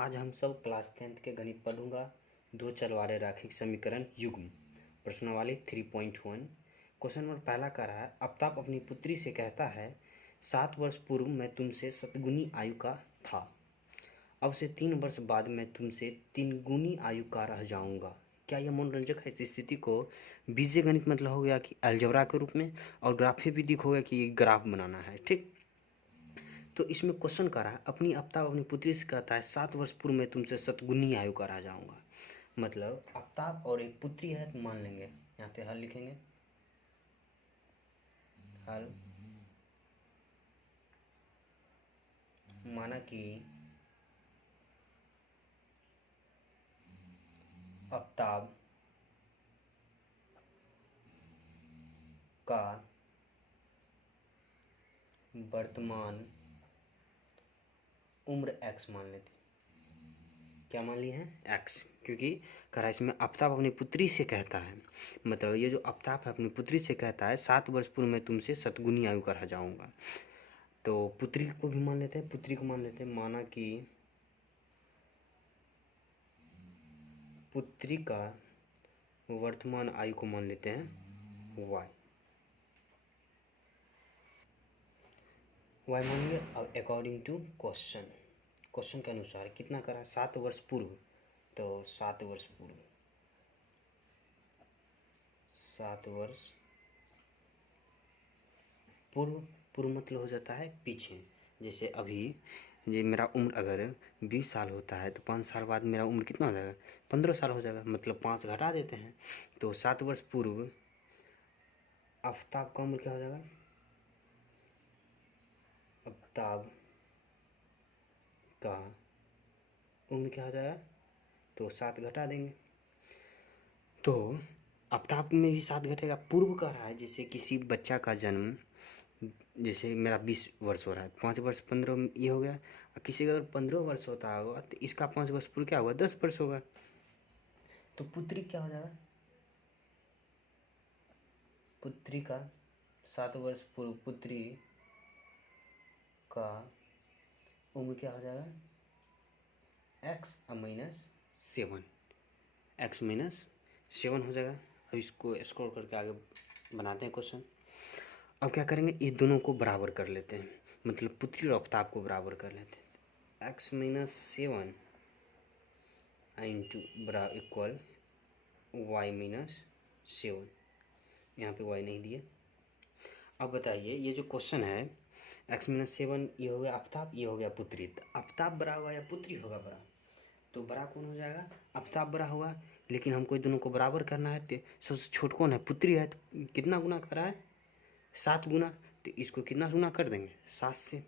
आज हम सब क्लास 10th के गणित पढ़ूंगा। दो चरवारे रैखिक समीकरण युग्म प्रश्नावली 3.1। क्वेश्चन नंबर पहला कह रहा है, आफ्ताब अपनी पुत्री से कहता है 7 वर्ष पूर्व मैं तुमसे शतगुनी आयु का था, अब से 3 वर्ष बाद मैं तुमसे 3 गुनी आयु का रह जाऊंगा। क्या यह मनोरंजक है? इस स्थिति को बीजगणित गणित मतलब हो गया कि अलजेब्रा के रूप में, और ग्राफी विधि हो गया कि ग्राफ बनाना है। ठीक, तो इसमें क्वेश्चन कर रहा है, आफ्ताब अपनी पुत्री से कहता है 7 वर्ष पूर्व मैं तुमसे शतगुनी आयु का रह जाऊंगा। मतलब आफ्ताब और एक पुत्री है, तो मान लेंगे यहाँ पे हल लिखेंगे। हल माना कि आफ्ताब का वर्तमान उम्र x मान लेते। क्या मान लिए हैं? x, क्योंकि कह रहा है इसमें आफ्ताब अपनी पुत्री से कहता है, मतलब ये जो आफ्ताब है अपनी पुत्री से कहता है 7 वर्ष पूर्व मैं तुमसे शतगुनी आयु का रह जाऊंगा। तो पुत्री को भी मान लेते हैं, पुत्री को मान लेते हैं। माना कि पुत्री का वर्तमान आयु को मान लेते हैं y मानेंगे। अब अकॉर्डिंग टू क्वेश्चन के अनुसार कितना करा? 7 वर्ष पूर्व, तो 7 वर्ष पूर्व, 7 वर्ष पूर्व मतलब हो जाता है पीछे। जैसे अभी ये मेरा उम्र अगर 20 साल होता है तो 5 साल बाद मेरा उम्र कितना हो जाएगा? 15 साल हो जाएगा, मतलब 5 घटा देते हैं। तो 7 वर्ष पूर्व आफ्ताब का उम्र क्या हो जाएगा? आफ्ताब का उम्र क्या हो जाएगा? तो 7 घटा देंगे, तो आफ्ताब में भी 7 घटेगा। पूर्व कह रहा है जैसे किसी बच्चा का जन्म, जैसे मेरा 20 वर्ष हो रहा है, 5 वर्ष 15 ये हो गया। किसी का अगर 15 वर्ष होता होगा तो इसका 5 वर्ष पूर्व क्या होगा? 10 वर्ष होगा। तो पुत्री क्या हो जाएगा? पुत्री का 7 वर्ष पूर्व पुत्री का उम्र क्या हो जाएगा? x माइनस 7, x माइनस 7 हो जाएगा। अब इसको स्क्रॉल करके आगे बनाते हैं क्वेश्चन। अब क्या करेंगे, ये दोनों को बराबर कर लेते हैं, मतलब पुत्री और आफ्ताब को बराबर कर लेते हैं। x माइनस 7 इंटू बराबर इक्वल y माइनस 7। यहाँ पे y नहीं दिए। अब बताइए, ये जो क्वेश्चन है x माइनस 7, ये हो गया आफ्ताब, ये हो गया पुत्री। तो आफ्ताब बड़ा होगा या पुत्री होगा बड़ा? तो बड़ा कौन हो जाएगा? आफ्ताब बड़ा होगा, लेकिन हमको दोनों को बराबर करना है। तो सबसे छोट कौन है? पुत्री है। तो कितना गुना कर रहा है? 7 गुना। तो इसको कितना गुना कर देंगे? 7 से।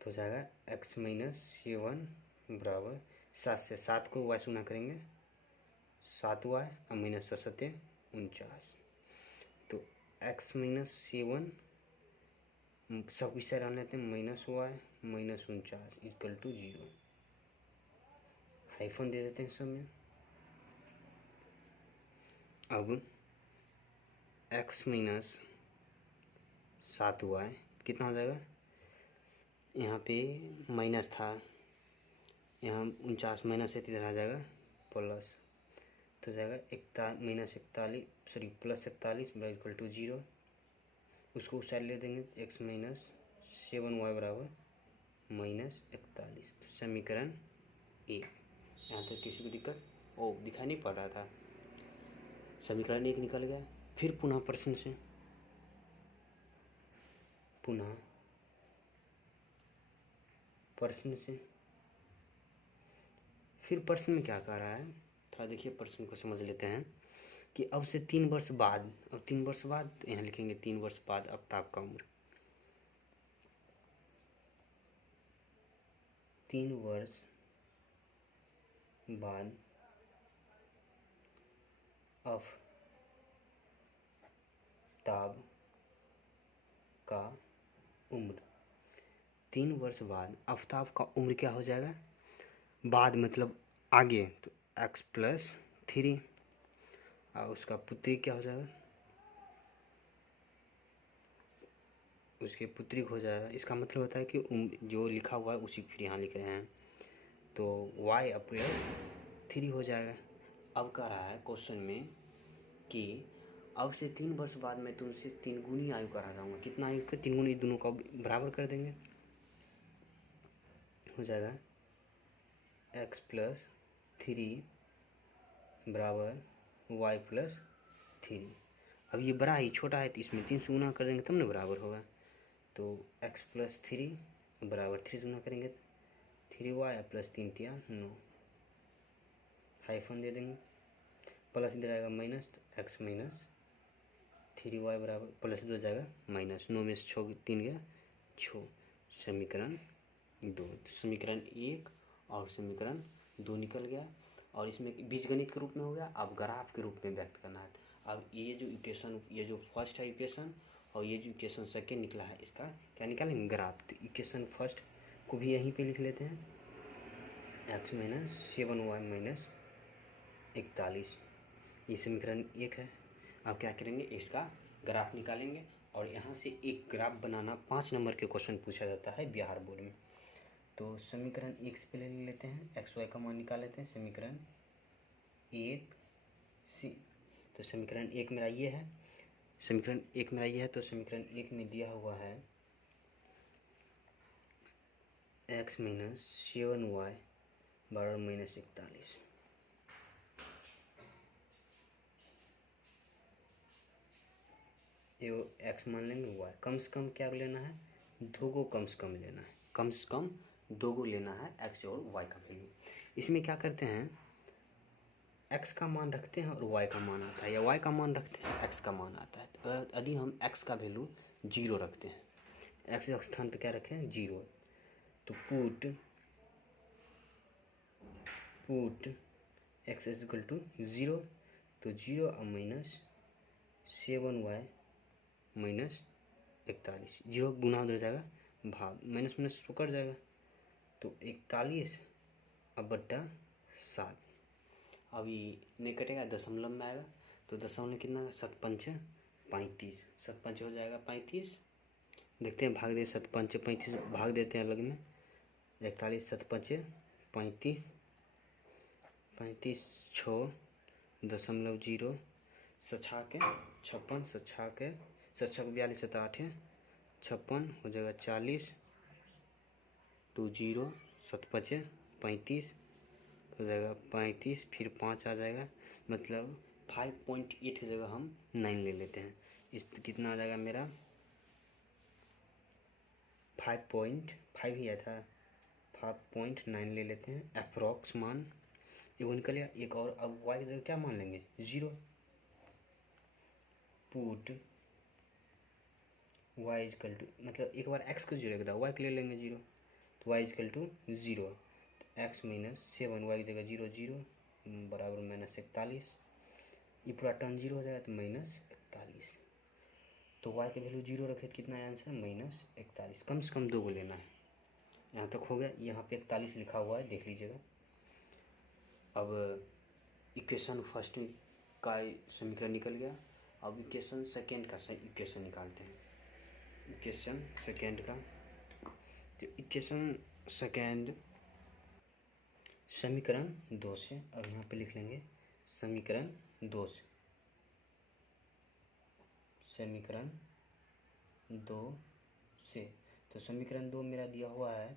तो हो जाएगा x माइनस 7 बराबर 7 से। 7 को y से गुना करेंगे, 7y और माइनस 7 49। तो x माइनस 7 सब कुछ से रहने लेते हैं, minus y minus 49 equal to 0। Hyphen दे देते हैं सब में। अब x माइनस 7y कितना हो जाएगा? यहाँ पे माइनस था, यहाँ 49 माइनस है, इधर आ जाएगा प्लस। तो जाएगा minus 41 sorry plus 41 equal to 0। उसको उस साइड ले देंगे, x माइनस 7y बराबर माइनस 41। तो समीकरण 1। यहाँ तक किसी को दिक्कत? ओ, दिखाई नहीं पड़ रहा था। समीकरण 1 निकल गया। फिर पुनः प्रश्न से, फिर प्रश्न में क्या कह रहा है, थोड़ा देखिए प्रश्न को समझ लेते हैं। कि अब से 3 वर्ष बाद, अब 3 वर्ष बाद, तो यहाँ लिखेंगे 3 वर्ष बाद आफ्ताब का उम्र। 3 वर्ष बाद आफ्ताब का उम्र। 3 वर्ष बाद आफ्ताब का उम्र क्या हो जाएगा? बाद मतलब आगे, तो x प्लस 3 और उसका पुत्री क्या हो जाएगा? उसके पुत्री हो जाएगा। इसका मतलब होता है कि जो लिखा हुआ है उसी को फिर यहाँ लिख रहे हैं, तो y प्लस 3 हो जाएगा। अब कह रहा है क्वेश्चन में कि अब से 3 वर्ष बाद मैं तुमसे 3 गुनी आयु करा जाऊँगा। कितना आयु का 3 गुनी, दोनों को बराबर कर देंगे, हो जाएगा x प्लस 3 बराबर y प्लस 3। अब ये बड़ा है, छोटा है, तो इसमें 3 से गुना कर देंगे तब ना बराबर होगा। तो x प्लस 3 बराबर 3 से गुना करेंगे 3y प्लस 3 तिया 9, हाइफन दे देंगे, प्लस इधर आएगा माइनस, तो x माइनस 3y बराबर प्लस इधर जाएगा माइनस, 9 में से 6 3 गया 6। समीकरण 2, समीकरण 1 और समीकरण 2 निकल गया। और इसमें बीजगणित के रूप में हो गया। अब ग्राफ के रूप में व्यक्त करना है। अब ये जो इक्वेशन, ये जो फर्स्ट है इक्वेशन और ये जो इक्वेशन सेकेंड निकला है, इसका क्या निकालेंगे, ग्राफ। तो इक्वेशन फर्स्ट को भी यहीं पे लिख लेते हैं, x माइनस 7y माइनस 41, ये समीकरण 1 है। अब क्या करेंगे, इसका ग्राफ निकालेंगे। और यहाँ से एक ग्राफ बनाना 5 नंबर के क्वेश्चन पूछा जाता है बिहार बोर्ड में। तो समीकरण 1 से पहले ले लेते हैं, एक्स वाई का मान निकाल लेते हैं। समीकरण 1 सी, तो समीकरण 1 मेरा ये है, समीकरण 1 मेरा ये है। तो समीकरण 1 में दिया हुआ है x माइनस 7y बराबर माइनस 41। ये x मान लेंगे, y कम से कम क्या लेना है, 2 को कम से कम लेना है, कम से कम 2 को लेना है x और y का वैल्यू। इसमें क्या करते हैं, x का मान रखते हैं और y का मान आता है, या y का मान रखते हैं x का मान आता है। तो अगर यदि हम x का वैल्यू 0 रखते हैं, x के स्थान पे क्या रखें 0, तो put x is equal to 0, तो 0 और माइनस 7y माइनस 41, 0 गुना उधर जाएगा भाग, माइनस माइनस तो कट जाएगा, तो 41 अब बट्टा 7। अब ये नहीं कटेगा, दशमलव में आएगा, तो दशमलव कितना, 7 पंचे 35, 7 पंचे हो जाएगा 35। देखते हैं भाग दे, 7 पंचे 35 भाग देते हैं अलग में, 41 7 पंचे 35, 35 6 दशमलव 0 सछा के 56, सछा के 42 7 8 56 हो जाएगा 40, तो 0 7 पचे 35 हो जाएगा 35, फिर 5 आ जाएगा, मतलब 5.8 की जगह हम 9 ले लेते हैं। इस कितना आ जाएगा मेरा 5.5 ही आया था, 5.9 ले लेते हैं अप्रॉक्स मान, ये निकल गया। एक और, अब y की जगह क्या मान लेंगे 0, पुट y इजकल टू, मतलब एक बार x को 0 y के ले लेंगे 0, तो y is equal to 0, x minus 7 y की जगह 0 0 बराबर माइनस 41, ये पूरा टर्म 0 हो जाएगा, तो माइनस 41। तो y के वैल्यू 0 रखे तो कितना है आंसर, माइनस 41। कम से कम 2 को लेना है। यहाँ तक हो गया, यहाँ पे 41 लिखा हुआ है, देख लीजिएगा। अब इक्वेशन फर्स्ट का समीकरण निकल गया। अब इक्वेशन सेकेंड का इक्वेशन निकालते हैं, इक्वेशन सेकेंड का। तो इक्वेशन सेकेंड समीकरण 2 से, अब यहाँ पे लिख लेंगे समीकरण 2 से, समीकरण 2 से। तो समीकरण 2 मेरा दिया हुआ है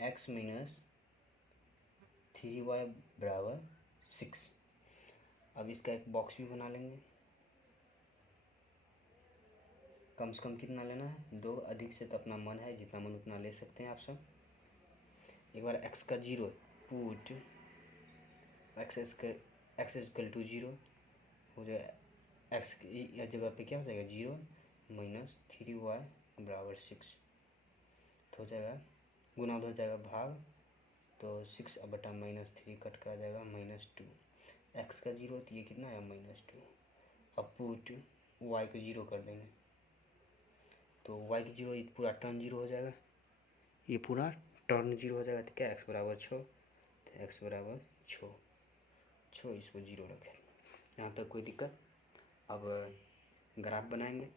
x माइनस 3y बराबर 6। अब इसका एक बॉक्स भी बना लेंगे, कम से कम कितना लेना है 2, अधिक से तो अपना मन है, जितना मन उतना ले सकते हैं आप सब। एक बार x का 0, पुट x इक्वल टू 0 हो जाएगा, x की जगह पे क्या हो जाएगा 0 माइनस 3y बराबर 6, तो हो जाएगा गुना उधर जाएगा भाग, तो 6 अब बटा माइनस 3 कट का आ जाएगा माइनस 2, x का 0 तो ये कितना है माइनस 2। अब पुट y को 0 कर देंगे, तो y की 0 पूरा टर्न 0 हो जाएगा, ये पूरा टर्न 0 हो जाएगा, तो क्या x बराबर 6, तो x बराबर 6, इसको 0 रखें। यहाँ तक कोई दिक्कत। अब ग्राफ बनाएंगे,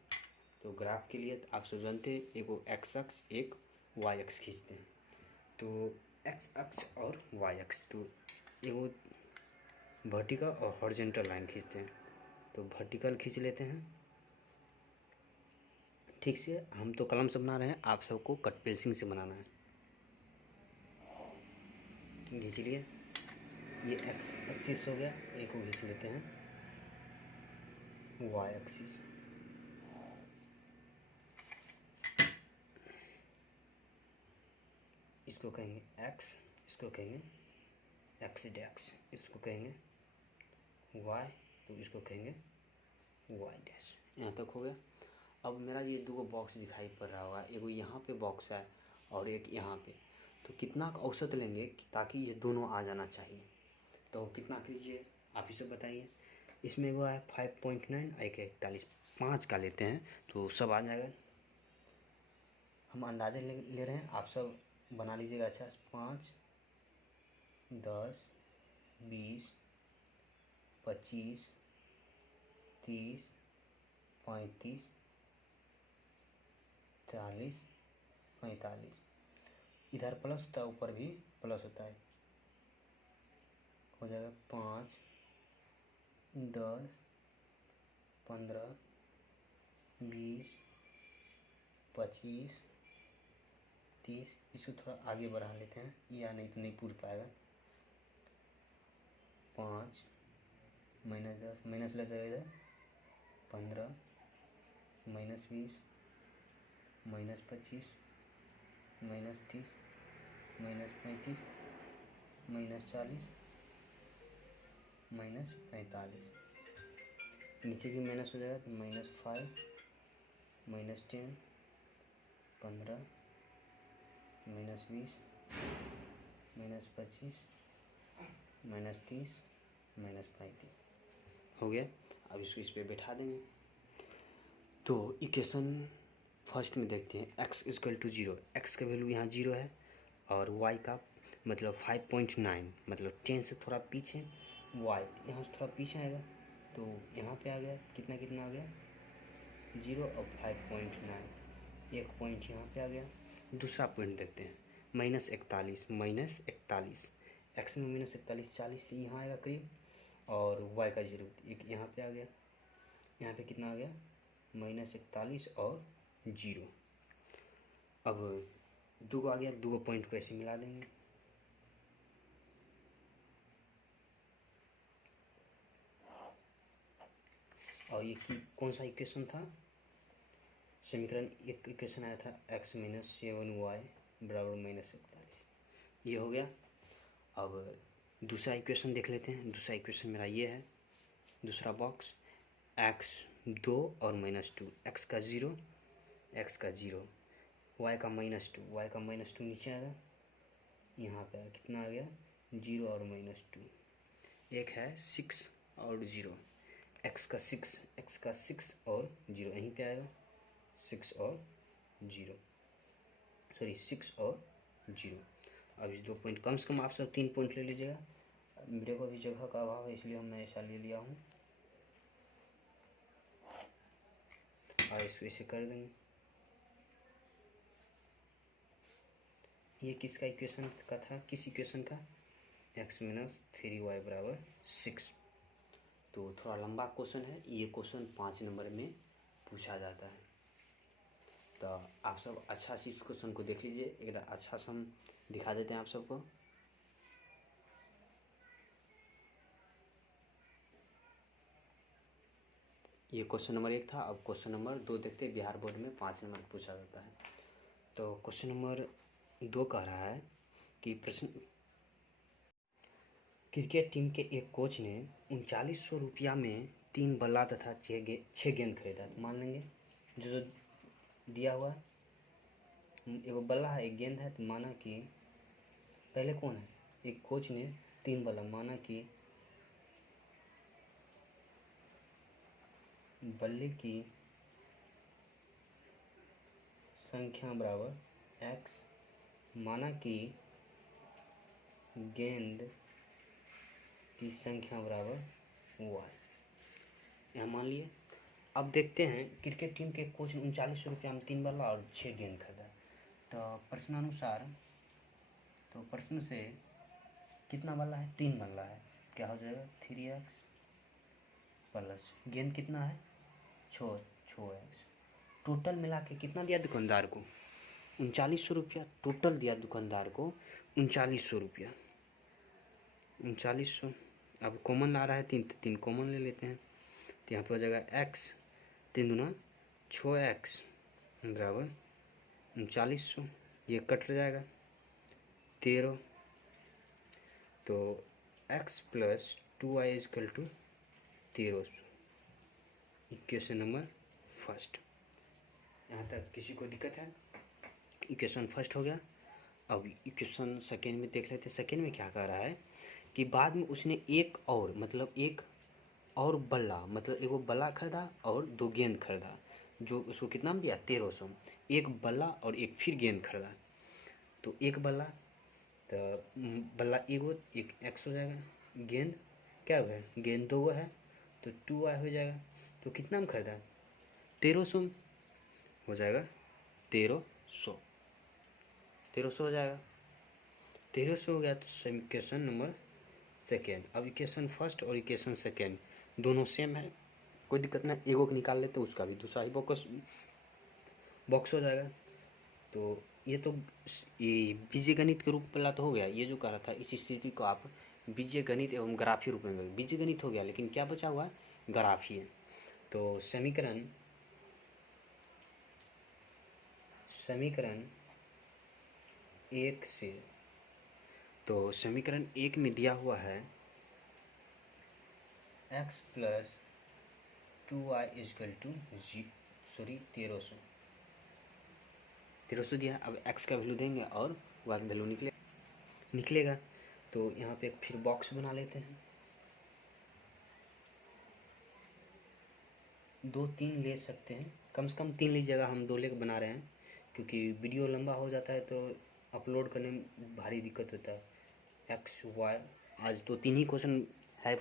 तो ग्राफ के लिए आप सब जानते हैं, एक वो एक्स अक्ष एक वाई अक्ष खींचते हैं। तो एक्स अक्ष और वाई अक्ष, तो एक वो वर्टिकल और हॉरिजॉन्टल लाइन खींचते हैं। तो वर्टिकल खींच लेते हैं ठीक से। हम तो कलम से बना रहे हैं, आप सबको कट पेंसिल से बनाना है। खींच लिए, ये एक्स एक्सिस हो गया, एक को खींच लेते हैं वाई एक्सिस। इसको कहेंगे एक्स, इसको कहेंगे एक्स डैश, इसको कहेंगे वाई, तो इसको कहेंगे वाई डैश। यहाँ तक हो गया। अब मेरा ये दो बॉक्स दिखाई पड़ रहा होगा, एगो यहाँ पे बॉक्स है और एक यहाँ पे। तो कितना का औसत लेंगे ताकि ये दोनों आ जाना चाहिए? तो कितना कीजिए आप ही सब बताइए। इसमें वो है 5.9, एक 41, 5 का लेते हैं तो सब आ जाएगा। हम अंदाजे ले रहे हैं, आप सब बना लीजिएगा। अच्छा, 5, 10, 20, 25, 30, 35, 40, 45। इधर प्लस होता है, ऊपर भी प्लस होता है। हो जाएगा 5, 10, 15, 20, 25, 30। इसको थोड़ा आगे बढ़ा लेते हैं, या नहीं तो नहीं पूर पाएगा। 5 माइनस 10 माइनस लग जाएगा इधर, 15 minus 20 minus 25 minus 30 minus 35 minus 40 minus 45। नीचे भी माइनस हो जाएगा तो -5 -10 15 -20 -25 -30 -35 हो गया। अब इसको इस पर बैठा देंगे। तो इक्वेशन फर्स्ट में देखते हैं, x इक्वल टू 0, एक्स का वैल्यू यहाँ 0 है और y का मतलब 5.9, मतलब 10 से थोड़ा पीछे, y यहाँ से थोड़ा पीछे आएगा। तो यहाँ पे आ गया, कितना कितना आ गया 0 और 5.9, एक पॉइंट यहाँ पे आ गया। दूसरा पॉइंट देखते हैं, -41 -41, एक्स में -41 40 से यहाँ आएगा करीब, और y का 0 एक यहाँ पे आ गया। यहाँ पे कितना आ गया -41 और 0। अब दो आ गया, दो पॉइंट को ऐसे मिला देंगे। और ये कौन सा इक्वेशन था? समीकरण एक इक्वेशन आया था, x - 7y बराबर -41, ये हो गया। अब दूसरा इक्वेशन देख लेते हैं। दूसरा इक्वेशन मेरा ये है, दूसरा बॉक्स, x 2 और -2, x का 0 x का 0, y का -2, y का -2 नीचे आएगा, यहाँ पे कितना आ गया 0 और -2। एक है 6 और 0, x का 6 और 0 यहीं पे आएगा, 6 और 0, सॉरी 6 और 0। अब इस दो पॉइंट, कम से कम आप सब 3 पॉइंट ले लीजिएगा। मेरे को अभी जगह का अभाव है, इसलिए हमने ऐसा ले लिया हूँ, और इसको ऐसे कर देंगे। ये किसका इक्वेशन का था, किस इक्वेशन का? x - 3y बराबर 6। तो थोड़ा लंबा क्वेश्चन है ये, क्वेश्चन 5 नंबर में पूछा जाता है। तो आप सब अच्छा से इस क्वेश्चन को देख लीजिए, एकदम अच्छा से हम दिखा देते हैं आप सबको। ये क्वेश्चन नंबर 1 था। अब क्वेश्चन नंबर 2 देखते हैं, बिहार बोर्ड में 5 नंबर पूछा जाता है। तो क्वेश्चन नंबर 2 कह रहा है कि प्रश्न, क्रिकेट टीम के एक कोच ने 3900 रुपया में 3 बल्ला तथा 6 गेंद खरीदा। मान लेंगे जो दिया हुआ है, एक बल्ला है एक गेंद है, तो माना कि पहले कौन है, एक कोच ने 3 बल्ला, माना कि बल्ले की संख्या बराबर x, माना कि गेंद की संख्या बराबर y, यहाँ मान लिए। अब देखते हैं क्रिकेट टीम के कोच ने 39 रुपया में 3 बल्ला और 6 गेंद खरीदा। तो प्रश्नानुसार तो प्रश्न से कितना बल्ला है, 3 बल्ला है, क्या हो जाएगा 3x प्लस गेंद कितना है 6x। टोटल मिला के कितना दिया दुकानदार को 3900 रुपया, टोटल दिया दुकानदार को 3900 रुपया। 3900, अब कॉमन आ रहा है 3 तो 3 कॉमन ले लेते हैं, तो यहाँ पे हो जाएगा x 3 दूना 6x बराबर 3900, ये कट जाएगा 13, तो x plus 2y is equal to 1300। Equation number first. यहाँ तक किसी को दिक्कत है? इक्वेशन फर्स्ट हो गया। अब इक्वेशन सेकेंड में देख लेते हैं। सेकेंड में क्या कह रहा है कि बाद में उसने एक और बल्ला, मतलब एक वो बल्ला खरीदा और 2 गेंद खरीदा, जो उसको कितना में दिया 1300। एक बल्ला और एक फिर गेंद खरीदा, तो एक बल्ला, तो बल्ला एक x हो जाएगा, गेंद क्या होगा, गेंद 2 है तो 2y हो जाएगा। तो कितना में खरीदा 1300 हो जाएगा, 1300 हो जाएगा। 1300 हो गया तो इक्वेशन नंबर सेकेंड। अब इक्वेशन फर्स्ट और इक्वेशन सेकेंड दोनों सेम है, कोई दिक्कत नहीं, एगो को निकाल लेते तो उसका भी दूसरा ही बॉक्स हो जाएगा। तो ये बीजगणित के रूप वाला तो हो गया, ये जो कह रहा था इस स्थिति को आप बीजगणित एवं ग्राफी रूप में, बीजगणित हो गया लेकिन क्या बचा हुआ है ग्राफी है। तो समीकरण 1 से, तो समीकरण 1 में दिया हुआ है x plus 2y is equal to 1300 दिया है। अब x का वैल्यू देंगे और y का वैल्यू निकलेगा। तो यहाँ पे फिर बॉक्स बना लेते हैं, 2-3 ले सकते हैं, कम से कम 3 लीजिएगा, हम 2 लेकर बना रहे हैं क्योंकि वीडियो लंबा हो जाता है तो अपलोड करने में भारी दिक्कत होता है। एक्स वाई आज तो 3 ही क्वेश्चन है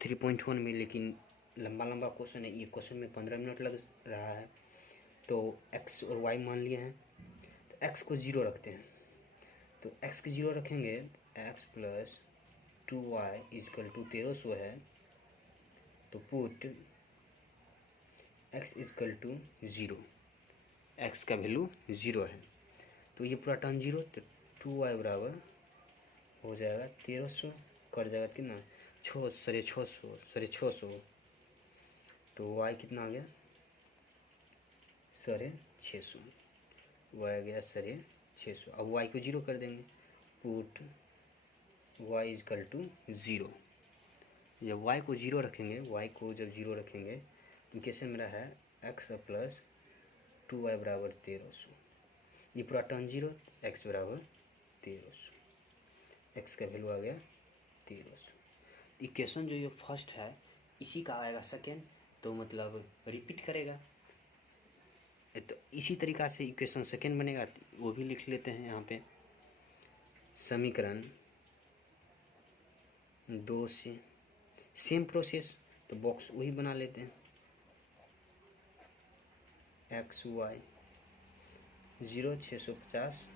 3.1 में, लेकिन लंबा क्वेश्चन है, ये क्वेश्चन में 15 मिनट लग रहा है। तो x और y मान लिए हैं, तो x को 0 रखते हैं, तो x को 0 रखेंगे, x plus 2y is equal to 1300 है, तो put x is equal to 0, x का वैल्यू 0 है, तो ये पूरा टर्म 0, तो 2y बराबर हो जाएगा 1300, कट जाएगा कितना 600, तो y कितना आ गया 650, y आ गया 650। अब y को 0 कर देंगे, पुट y इजकल टू 0। जब y को 0 रखेंगे, y को जब 0 रखेंगे तो कैसे मेरा है x प्लस 2y बराबर 1300, ये पूरा टर्म 0, x बराबर 1300, x का वैल्यू आ गया 1300। इक्वेशन जो ये फर्स्ट है इसी का आएगा सेकेंड, तो मतलब रिपीट करेगा, तो इसी तरीक़ा से इक्वेशन सेकेंड बनेगा, वो भी लिख लेते हैं यहाँ पे। समीकरण 2 से सेम प्रोसेस, तो बॉक्स वही बना लेते हैं, एक्स वाई 0 650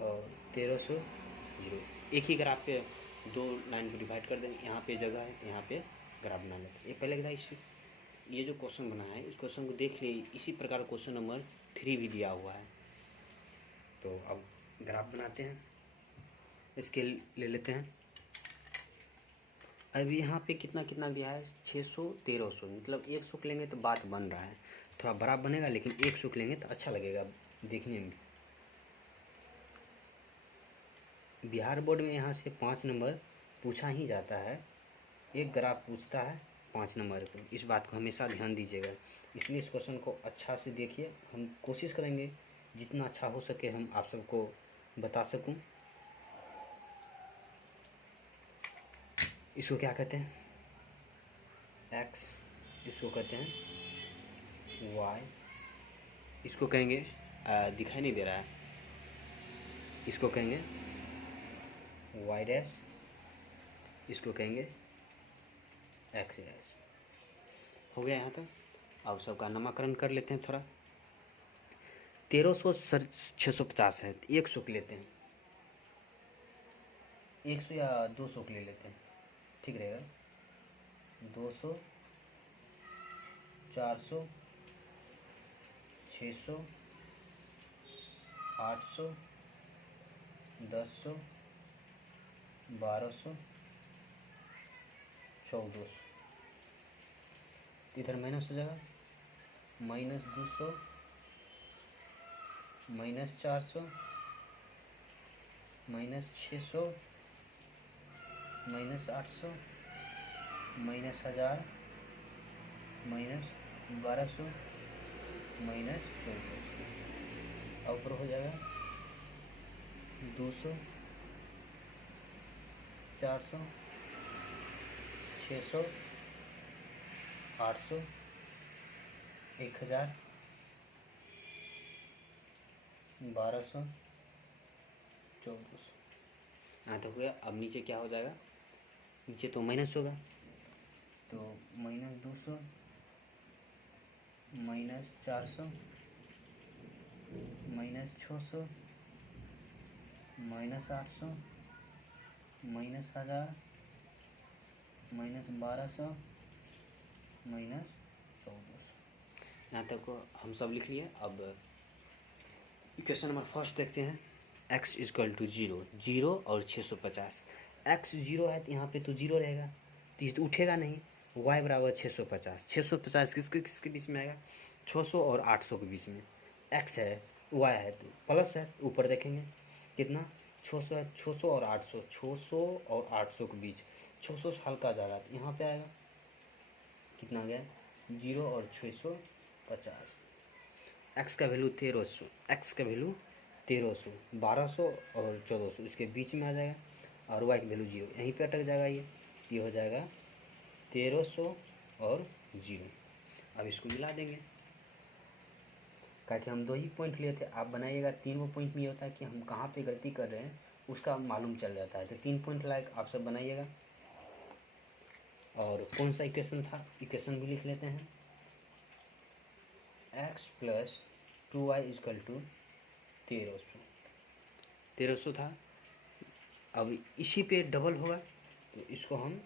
और 1300 0, एक ही ग्राफ पे 2 लाइन को डिवाइड कर देंगे, यहाँ पे जगह है यहाँ पे ग्राफ बना लेते हैं। ये पहले था इस ये जो क्वेश्चन बना है इस क्वेश्चन को देख लिए, इसी प्रकार क्वेश्चन नंबर 3 भी दिया हुआ है। तो अब ग्राफ बनाते हैं, स्केल ले लेते हैं। अब यहाँ पे कितना दिया है 600 1300, मतलब 100 के लेंगे तो बात बन रहा है, थोड़ा बड़ा बनेगा, लेकिन 100 के लेंगे तो अच्छा लगेगा देखने में। बिहार बोर्ड में यहाँ से 5 नंबर पूछा ही जाता है, एक ग्राफ पूछता है 5 नंबर पे, इस बात को हमेशा ध्यान दीजिएगा। इसलिए इस क्वेश्चन को अच्छा से देखिए, हम कोशिश करेंगे जितना अच्छा हो सके हम आप सबको बता सकूं। इसको क्या कहते हैं x, इसको कहते हैं y, इसको कहेंगे दिखाई नहीं दे रहा है, इसको कहेंगे y डैश, इसको कहेंगे x डैश। हो गया यहाँ तक। अब सबका नामकरण कर लेते हैं थोड़ा। 1300 सर 650 है, 100 के लेते हैं, 100 या 200 के ले लेते हैं, ठीक रहेगा। 200, 400, 600, 800, 1000, 1200, 1400। इधर माइनस हो जाएगा, -200, -400, -600, -800, -1000, -1200, -1400। और ऊपर हो जाएगा 200, 400, 600, 800, 1000, 1200, 1400। यहाँ तक हुआ। अब नीचे क्या हो जाएगा, नीचे तो माइनस होगा, तो -200, -400, -600, -800, -1000, -1200, -1400। यहाँ तक को हम सब लिख लिए। अब इक्वेशन नंबर फर्स्ट देखते हैं। x इक्वल टू 0, 0 और 650। x 0 है तो यहाँ पे तो 0 रहेगा, तो ये तो उठेगा नहीं। y बराबर 650, 650 किसके किसके बीच में आएगा, 600 और 800 के बीच में। x है, y है तो प्लस है, ऊपर देखेंगे कितना 600 है, 600 और 800, 600 और 800 के बीच, 600 से हल्का ज़्यादा, तो यहाँ पे आएगा कितना आ गया 0 और 650। x का वैल्यू 1300, x का वैल्यू 1300, 1200 और 1400 इसके बीच में आ जाएगा, और y की वैल्यू 0 यहीं पे अटक जाएगा। ये हो जाएगा 1300 और 0। अब इसको मिला देंगे, क्योंकि हम 2 ही पॉइंट लिए थे। आप बनाइएगा 3 पॉइंट में ये होता है कि हम कहाँ पे गलती कर रहे हैं उसका मालूम चल जाता है, तो 3 पॉइंट लायक आप सब बनाइएगा। और कौन सा इक्वेशन था, इक्वेशन भी लिख लेते हैं। x plus 2y equal to 1300 था। अब इसी पे डबल होगा, तो इसको हम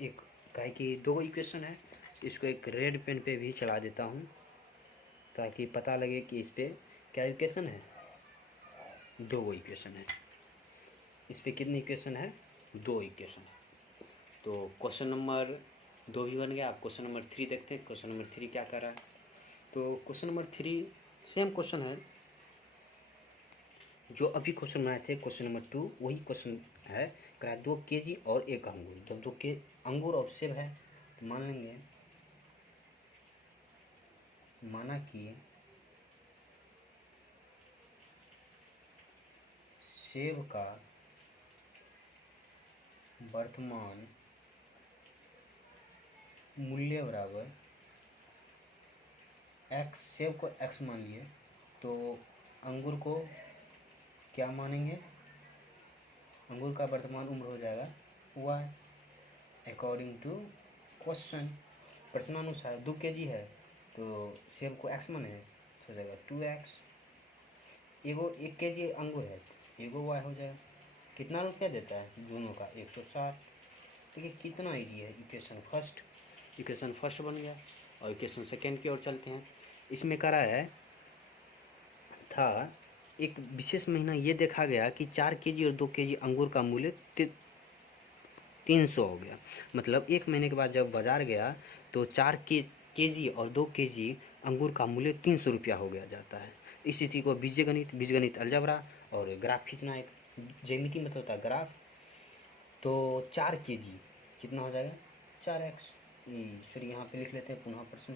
एक काहे कि 2 इक्वेशन है, इसको एक रेड पेन पे भी चला देता हूँ ताकि पता लगे कि इस पे क्या इक्वेशन है, 2 इक्वेशन है। इस पे कितनी इक्वेशन है, 2 इक्वेशन है। तो क्वेश्चन नंबर 2 भी बन गया। आप क्वेश्चन नंबर 3 देखते हैं। क्वेश्चन नंबर 3 क्या कर रहा है, तो क्वेश्चन नंबर 3 सेम क्वेश्चन है जो अभी क्वेश्चन बनाए थे। क्वेश्चन नंबर 2 वही क्वेश्चन है, करा 2 केजी और 1 अंगूर। जब 2 के अंगूर और सेब है तो मान लेंगे, माना कि सेब का वर्तमान मूल्य बराबर x, सेब को x मान लिए तो अंगूर को क्या मानेंगे, अंगूर का वर्तमान उम्र हो जाएगा y अकॉर्डिंग टू क्वेश्चन। प्रश्नानुसार 2 केजी है तो सेब को x माने है तो हो जाएगा 2x। एगो 1 केजी अंगूर है तो एगो y हो जाएगा। कितना रुपया देता है दोनों का 160। देखिए कितना ईजी है। इक्वेशन फर्स्ट बन गया। और इक्वेशन सेकेंड की ओर चलते हैं। इसमें करा है था एक विशेष महीना ये देखा गया कि 4 केजी और 2 केजी अंगूर का मूल्य 300 हो गया। मतलब 1 महीने के बाद जब बाजार गया तो 4 केजी और 2 केजी अंगूर का मूल्य 300 रुपया हो गया जाता है। इस स्थिति को बीजगणित अलजबरा और ग्राफ खींचना, एक ज्यामिति में होता है ग्राफ। तो 4 केजी कितना हो जाएगा 4x। सॉरी यहाँ पे लिख लेते हैं पुनः प्रश्न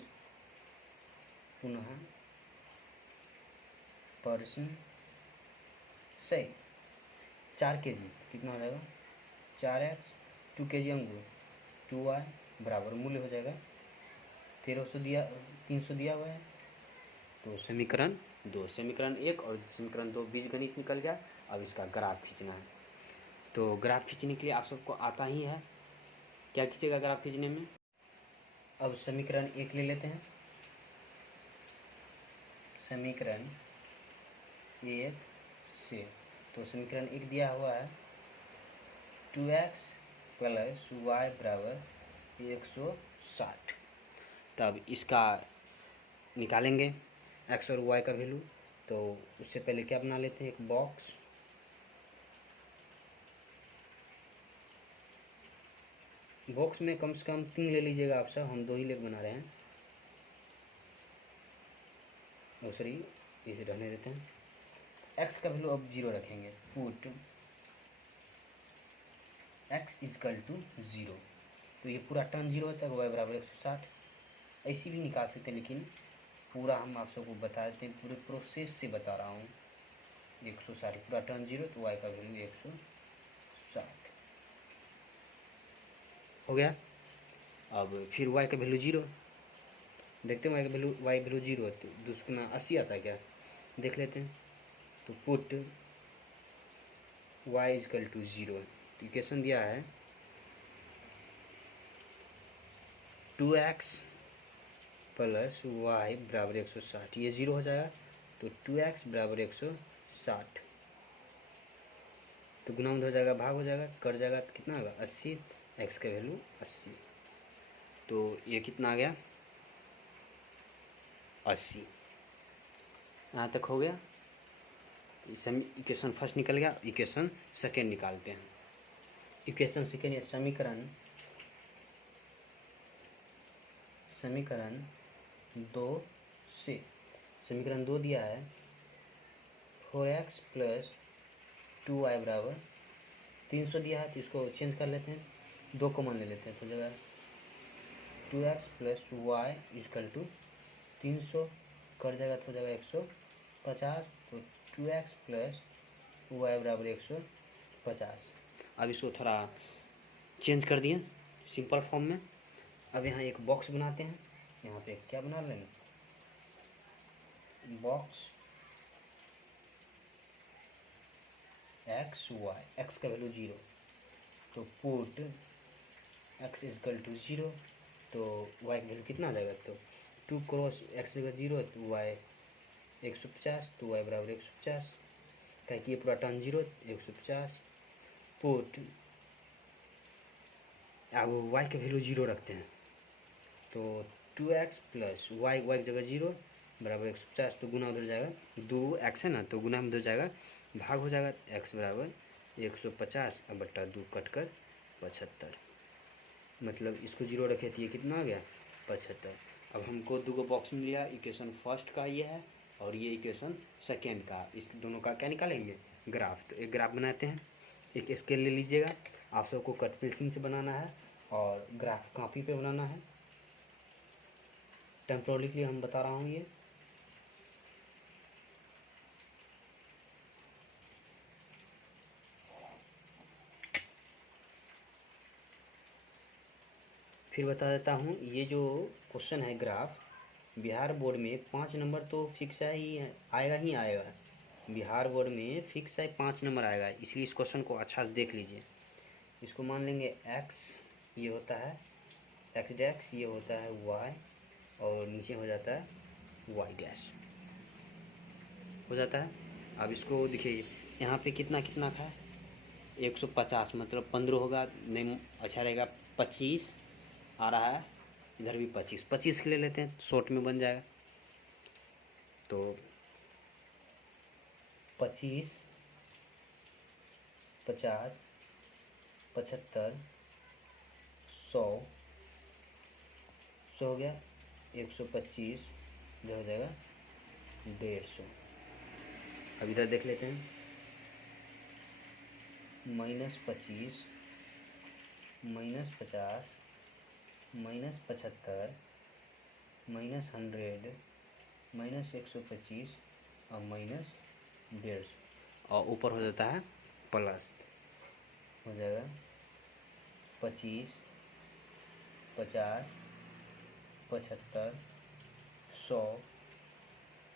सही। 4 केजी कितना हो जाएगा 4x, 2 केजी अंगूर 2y बराबर मूल्य हो जाएगा 300 दिया हुआ है। तो समीकरण 1 और समीकरण 2 बीजगणित निकल गया। अब इसका ग्राफ खींचना है। तो ग्राफ खींचने के लिए आप सबको आता ही है, क्या खींचेगा ग्राफ खींचने में, अब समीकरण 1 ले लेते हैं। समीकरण 1 से तो समीकरण 1 दिया हुआ है 2x प्लस वाई बराबर 160। तब इसका निकालेंगे x और y का वैल्यू। तो उससे पहले क्या बना लेते हैं, एक बॉक्स। बॉक्स में कम से कम 3 ले लीजिएगा आप सब, हम 2 ही लेकर बना रहे हैं। दूसरी इसे रहने देते हैं। x का वैल्यू अब 0 रखेंगे। Put x is equal to 0। तो ये पूरा टर्म 0 होता है, y बराबर 160। ऐसी भी निकाल सकते हैं, लेकिन पूरा हम आप सबको बता देते हैं, पूरे प्रोसेस से बता रहा हूँ। 160 पूरा टर्म 0 तो y का वैल्यू 160 हो गया। अब फिर y का वैल्यू 0 देखते हैं। y का वैल्यू 0 तो दुगुना 80 आता है क्या, देख लेते हैं। तो पुट y इजकल टू 0। तो इक्वेशन दिया है 2x प्लस वाई बराबर 160। ये 0 हो जाएगा तो 2x बराबर 160। तो गुना हो जाएगा, भाग हो जाएगा, कट जाएगा तो कितना होगा 80। x का वैल्यू 80। तो ये कितना आ गया 80। यहाँ तक हो गया। इक्वेशन फर्स्ट निकल गया। इक्वेशन सेकेंड निकालते हैं। इक्वेशन सेकेंड या समीकरण 2 से समीकरण 2 दिया है 4x प्लस 2y बराबर 300 दिया है। तो इसको चेंज कर लेते हैं, 2 कॉमन ले लेते हैं। तो जगह 2x plus Y is equal to 300 कर जाएगा तो हो जाएगा 150। तो 2x प्लस वाई बराबर 150। अब इसको थोड़ा चेंज कर दिए सिंपल फॉर्म में। अब यहाँ एक बॉक्स बनाते हैं। यहाँ पे क्या बना लेंगे, बॉक्स x y। x का वैल्यू 0 तो पुट x इजकल टू 0। तो y का वैल्यू कितना आ जाएगा, तो 2 क्रॉस x जगह 0 तो y 150। तो y बराबर 150 क्या कि ये पूरा टर्म 0 150। पुट अब y का वैल्यू 0 रखते हैं। तो 2x प्लस y की जगह 0 बराबर 150। तो गुना उधर जाएगा, 2x है ना तो गुना में उधर जाएगा, भाग हो जाएगा। x बराबर 150 अब बट्टा 2 कट कर 75। मतलब इसको 0 रखे तो ये कितना आ गया 75। अब हमको 2 बॉक्स मिल गया। इक्वेशन फर्स्ट का ये है और ये इक्वेशन सेकेंड का। इस दोनों का क्या निकालेंगे, ग्राफ। तो एक ग्राफ बनाते हैं। एक स्केल ले लीजिएगा, आप सबको कट पेंसिल से बनाना है और ग्राफ कॉपी पे बनाना है। टेम्पोरली हम बता रहा हूँ ये। फिर बता देता हूँ, ये जो क्वेश्चन है ग्राफ, बिहार बोर्ड में 5 नंबर तो फिक्स है ही, आएगा ही आएगा। बिहार बोर्ड में फिक्स है 5 नंबर आएगा, इसलिए इस क्वेश्चन को अच्छा से देख लीजिए। इसको मान लेंगे x ये होता है x डैश, ये होता है y और नीचे हो जाता है y डैश हो जाता है। अब इसको देखिए यहाँ पे कितना कितना का है 150, मतलब 15 होगा नहीं अच्छा रहेगा। 25 आ रहा है, इधर भी 25 के ले लेते हैं, शॉर्ट में बन जाएगा। तो 25 50 75 100 हो गया। 125 इधर हो जाएगा 150। अब इधर देख लेते हैं, -25 -50 -75 -100 -125 और -150 और ऊपर हो जाता है प्लस, हो जाएगा 25 50 75 100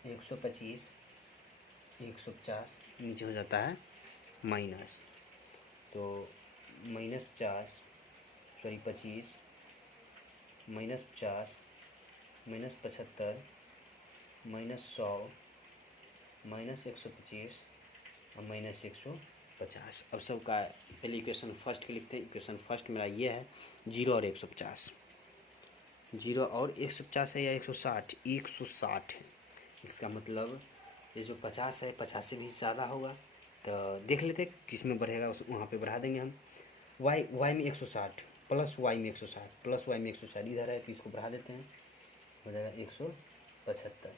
125 150 नीचे हो जाता है माइनस। तो -50 सॉरी 25 -50 -75 -100 -125 और -150। अब सबका पहले इक्वेशन फर्स्ट के लिखते हैं। इक्वेशन फर्स्ट मेरा ये है 0 और 150। 0 और 150 है या 160? 160 है। इसका मतलब ये जो 50 है 50 से भी ज़्यादा होगा। तो देख लेते किस में बढ़ेगा, उस वहाँ पे बढ़ा देंगे हम। y में 160 प्लस y में 160 प्लस y में 160 इधर है तो इसको बढ़ा देते हैं, हो जाएगा 175।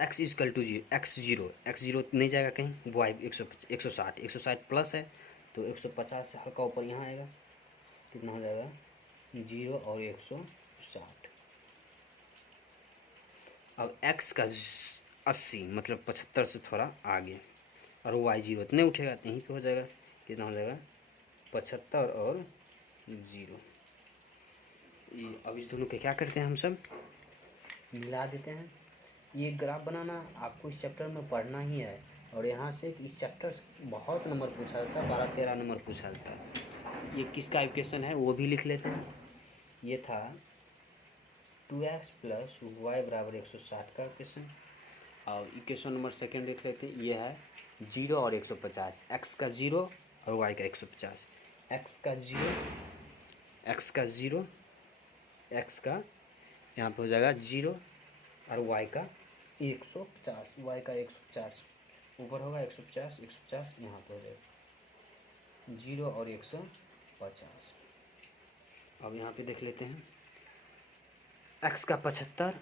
x इजकल टू x0 नहीं जाएगा कहीं, y 160 प्लस है तो 150 से हल्का ऊपर यहाँ आएगा, कितना हो जाएगा 0 और 160। अब x का 80 मतलब 75 से थोड़ा आगे, और y 0 तो नहीं उठेगा तो यहीं पे हो जाएगा, कितना हो जाएगा 75 और 0। अब इस दोनों के क्या करते हैं, हम सब मिला देते हैं। ये ग्राफ बनाना आपको इस चैप्टर में पढ़ना ही है, और यहाँ से इस चैप्टर से बहुत नंबर पूछा जाता है, 12-13 नंबर पूछा जाता है। ये किसका इक्वेशन है वो भी लिख लेते हैं। ये था 2x प्लस y बराबर 160 का इक्वेशन। और इक्वेशन नंबर सेकेंड लिख लेते हैं, ये है 0 और 150। x का 0 और y का 150। x का 0 x का यहाँ पे हो जाएगा 0 और y का 150। y का 150 ऊपर होगा, 150 यहाँ पे हो जाएगा 0 और 150। अब यहाँ पे देख लेते हैं x का 75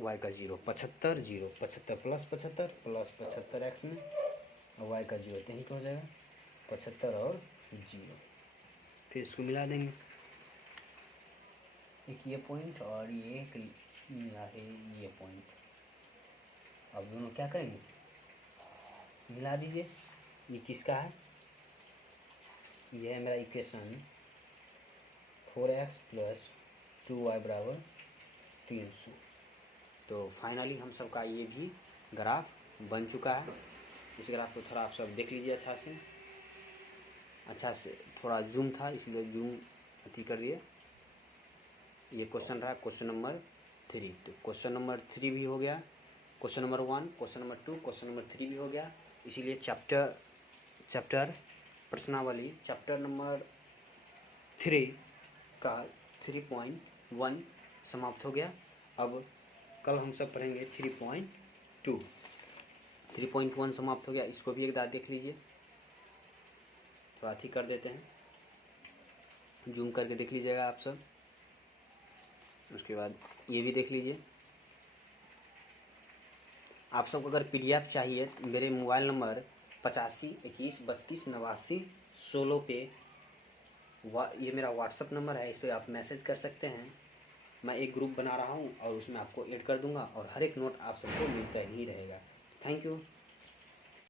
y का 0, 75 0 75 प्लस 75 x में, और y का 0 तो यहीं पे हो जाएगा 75 और 0। फिर इसको मिला देंगे, एक ये पॉइंट और ये एक मिला है ये पॉइंट। अब दोनों क्या करेंगे, मिला दीजिए। ये किसका है, ये है मेरा इक्वेशन 4x प्लस 2y बराबर 300। तो फाइनली हम सब का ये भी ग्राफ बन चुका है। इस ग्राफ को थोड़ा आप सब देख लीजिए अच्छा से थोड़ा जूम था इसलिए जूम अति कर दिए। ये क्वेश्चन रहा क्वेश्चन नंबर 3। तो क्वेश्चन नंबर 3 भी हो गया, question number 1, question number 2, question number 3 भी हो गया। इसीलिए चैप्टर प्रश्नावली चैप्टर नंबर 3 का 3.1 समाप्त हो गया। अब कल हम सब पढ़ेंगे 3.2। 3.1 समाप्त हो गया, इसको भी एक बार देख लीजिए। थोड़ा ठीक कर देते हैं, जूम करके देख लीजिएगा आप सब। उसके बाद ये भी देख लीजिए। आप सबको अगर PDF चाहिए तो मेरे मोबाइल नंबर 85 21 32 89 16 पे ये मेरा व्हाट्सअप नंबर है, इस पर आप मैसेज कर सकते हैं। मैं एक ग्रुप बना रहा हूँ और उसमें आपको ऐड कर दूंगा, और हर एक नोट आप सबको मिलता ही रहेगा। Thank you.